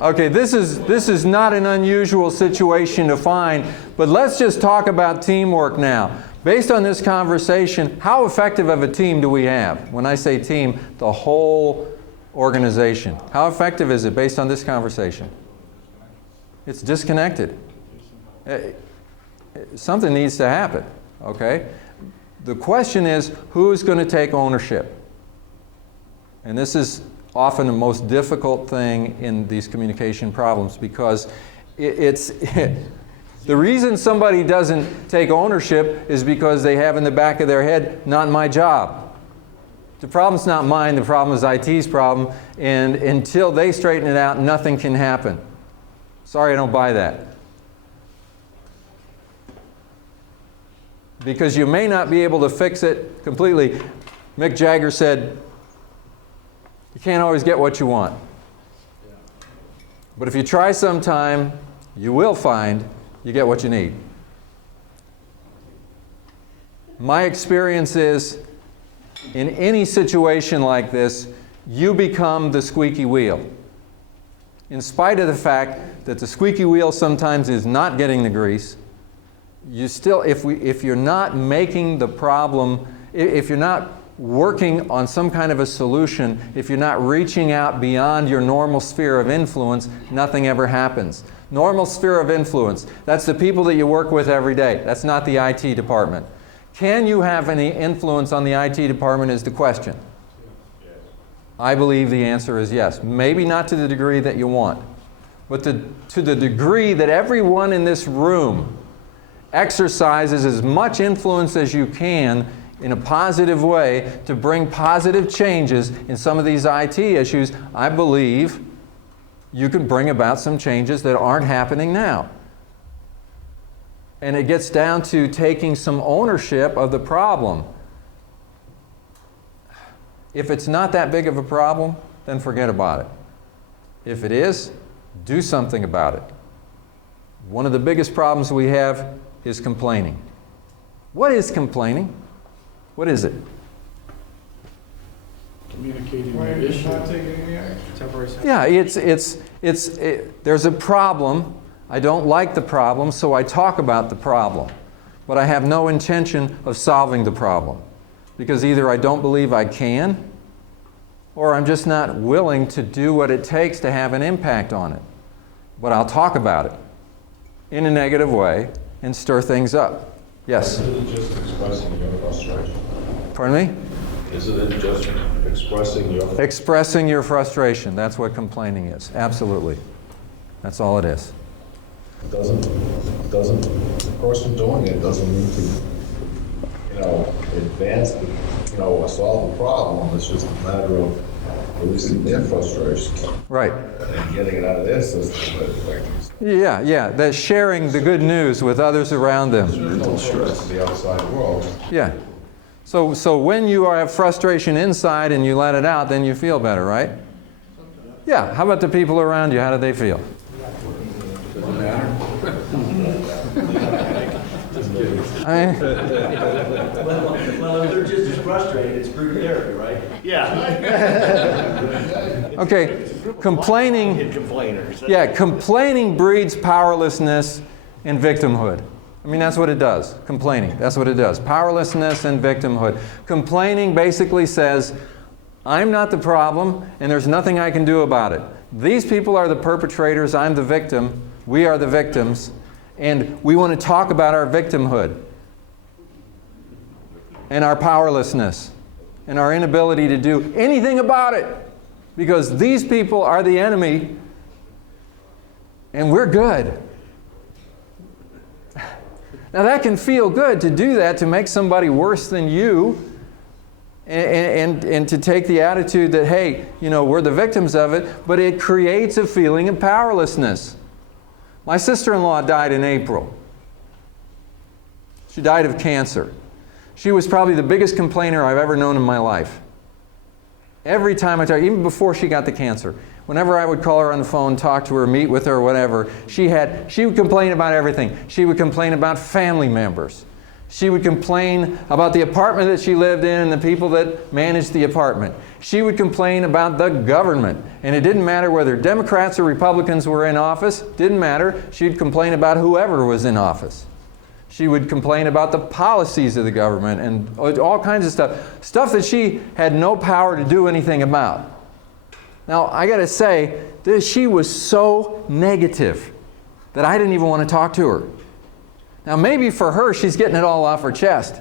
Okay, this is not an unusual situation to find, but let's just talk about teamwork now. Based on this conversation, how effective of a team do we have? When I say team, the whole organization. How effective is it based on this conversation? It's disconnected. Something needs to happen, okay? The question is, who's going to take ownership? And this is often the most difficult thing in these communication problems, because the reason somebody doesn't take ownership is because they have in the back of their head, not my job. The problem's not mine, the problem is IT's problem, and until they straighten it out, nothing can happen. Sorry, I don't buy that. Because you may not be able to fix it completely. Mick Jagger said, you can't always get what you want. But if you try sometime, you will find you get what you need. My experience is, in any situation like this, you become the squeaky wheel. In spite of the fact that the squeaky wheel sometimes is not getting the grease, you still, if you're not making the problem, if you're not working on some kind of a solution, if you're not reaching out beyond your normal sphere of influence, nothing ever happens. Normal sphere of influence, that's the people that you work with every day. That's not the IT department. Can you have any influence on the IT department is the question. Yes. I believe the answer is yes. Maybe not to the degree that you want, but to the degree that everyone in this room exercises as much influence as you can in a positive way to bring positive changes in some of these IT issues, I believe you can bring about some changes that aren't happening now. And it gets down to taking some ownership of the problem. If it's not that big of a problem, then forget about it. If it is, do something about it. One of the biggest problems we have is complaining. What is complaining? What is it? Communicating the issue. Not taking any action. Yeah, there's a problem. I don't like the problem, so I talk about the problem. But I have no intention of solving the problem. Because either I don't believe I can, or I'm just not willing to do what it takes to have an impact on it. But I'll talk about it in a negative way and stir things up. Yes? Isn't it just expressing your frustration? Pardon me? Isn't it just expressing your frustration? Expressing your frustration. That's what complaining is. Absolutely. That's all it is. The person doing it doesn't need to, advance or solve the problem. It's just a matter of releasing their frustration. Right. And getting it out of their system. Yeah. They're sharing the good news with others around them. Mental stress in the outside world. Yeah. So when you have frustration inside and you let it out, then you feel better, right? Yeah. How about the people around you? How do they feel? Doesn't matter. Well, if they're just as frustrated, it's group therapy, right? Yeah. Okay, complaining. Complainers. Yeah, complaining breeds powerlessness and victimhood. I mean, that's what it does. Complaining, that's what it does. Powerlessness and victimhood. Complaining basically says, I'm not the problem, and there's nothing I can do about it. These people are the perpetrators, I'm the victim, we are the victims, and we want to talk about our victimhood and our powerlessness and our inability to do anything about it, because these people are the enemy and we're good. Now that can feel good to do that, to make somebody worse than you, and to take the attitude that, hey, we're the victims of it, but it creates a feeling of powerlessness. My sister-in-law died in April. She died of cancer. She was probably the biggest complainer I've ever known in my life. Every time I talk, even before she got the cancer, whenever I would call her on the phone, talk to her, meet with her, or whatever, she would complain about everything. She would complain about family members. She would complain about the apartment that she lived in and the people that managed the apartment. She would complain about the government. And it didn't matter whether Democrats or Republicans were in office. Didn't matter. She'd complain about whoever was in office. She would complain about the policies of the government and all kinds of stuff. Stuff that she had no power to do anything about. Now, I got to say, she was so negative that I didn't even want to talk to her. Now, maybe for her, she's getting it all off her chest.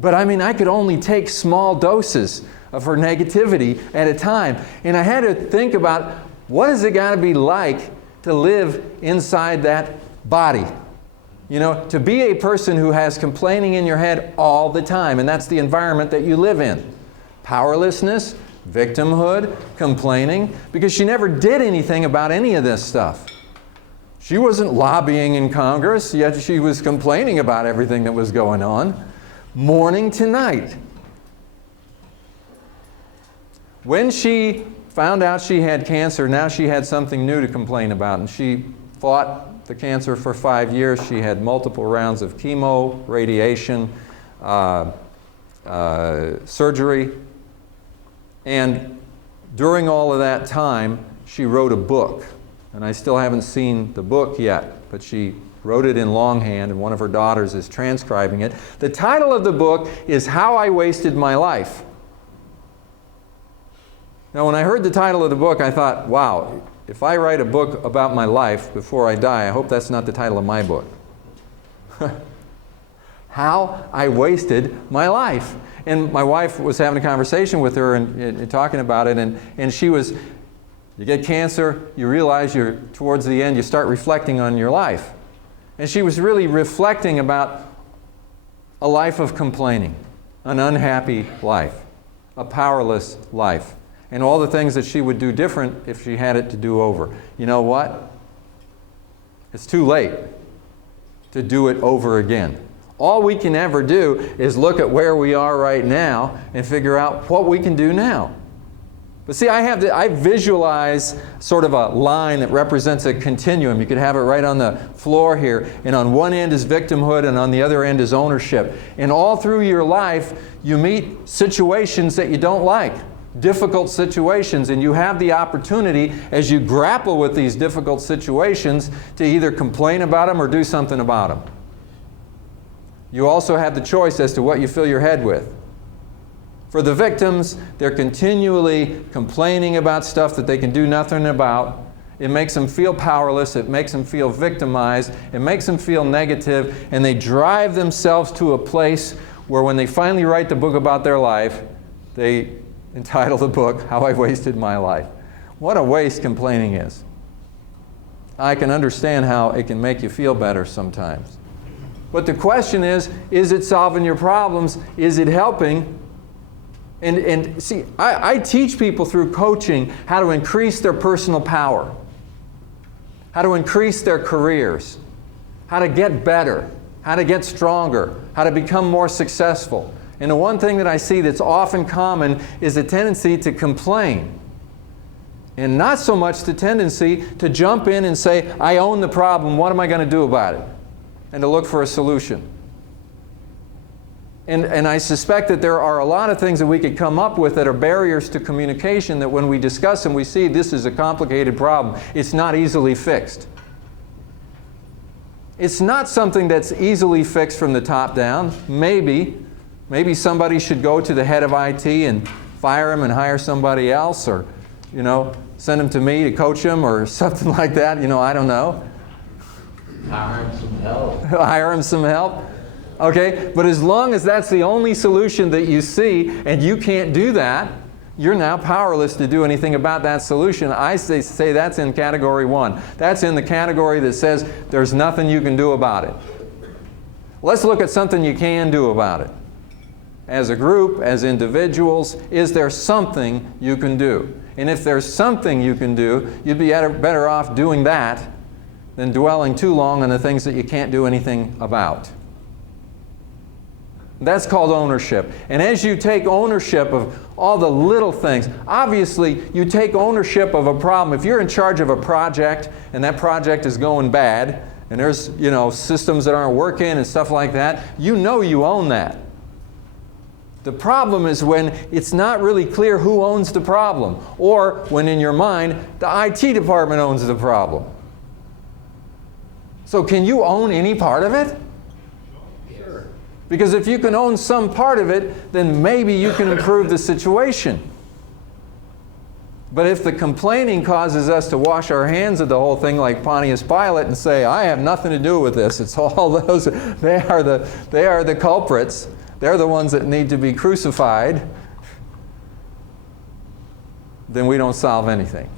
But I mean, I could only take small doses of her negativity at a time. And I had to think about, what is it got to be like to live inside that body? You know, to be a person who has complaining in your head all the time. And that's the environment that you live in. Powerlessness, victimhood, complaining, because she never did anything about any of this stuff. She wasn't lobbying in Congress, yet she was complaining about everything that was going on, morning to night. When she found out she had cancer, now she had something new to complain about, and she fought the cancer for 5 years. She had multiple rounds of chemo, radiation, surgery, and during all of that time, she wrote a book. And I still haven't seen the book yet, but she wrote it in longhand, and one of her daughters is transcribing it. The title of the book is How I Wasted My Life. Now, when I heard the title of the book, I thought, wow, if I write a book about my life before I die, I hope that's not the title of my book. How I Wasted My Life. And my wife was having a conversation with her and talking about it, and she was, you get cancer, you realize you're towards the end, you start reflecting on your life. And she was really reflecting about a life of complaining, an unhappy life, a powerless life, and all the things that she would do different if she had it to do over. You know what? It's too late to do it over again. All we can ever do is look at where we are right now and figure out what we can do now. But see, I visualize sort of a line that represents a continuum. You could have it right on the floor here. And on one end is victimhood, and on the other end is ownership. And all through your life, you meet situations that you don't like, difficult situations. And you have the opportunity, as you grapple with these difficult situations, to either complain about them or do something about them. You also have the choice as to what you fill your head with. For the victims, they're continually complaining about stuff that they can do nothing about. It makes them feel powerless. It makes them feel victimized. It makes them feel negative. And they drive themselves to a place where when they finally write the book about their life, they entitle the book, How I Wasted My Life. What a waste complaining is. I can understand how it can make you feel better sometimes. But the question is it solving your problems? Is it helping? And see, I teach people through coaching how to increase their personal power, how to increase their careers, how to get better, how to get stronger, how to become more successful. And the one thing that I see that's often common is a tendency to complain. And not so much the tendency to jump in and say, I own the problem, what am I going to do about it? And to look for a solution. And I suspect that there are a lot of things that we could come up with that are barriers to communication that when we discuss them, we see this is a complicated problem. It's not easily fixed. It's not something that's easily fixed from the top down. Maybe somebody should go to the head of IT and fire him and hire somebody else, or, send him to me to coach him or something like that. I don't know. Hire him some help. Hire him some help. Okay, but as long as that's the only solution that you see and you can't do that, you're now powerless to do anything about that solution. I say that's in category 1. That's in the category that says there's nothing you can do about it. Let's look at something you can do about it. As a group, as individuals, is there something you can do? And if there's something you can do, you'd be better off doing that than dwelling too long on the things that you can't do anything about. That's called ownership. And as you take ownership of all the little things, obviously you take ownership of a problem. If you're in charge of a project and that project is going bad, and there's, systems that aren't working and stuff like that, you know you own that. The problem is when it's not really clear who owns the problem, or when in your mind, the IT department owns the problem. So can you own any part of it? Sure. Because if you can own some part of it, then maybe you can improve the situation. But if the complaining causes us to wash our hands of the whole thing like Pontius Pilate and say, I have nothing to do with this, it's all those, they are the culprits, they're the ones that need to be crucified, then we don't solve anything.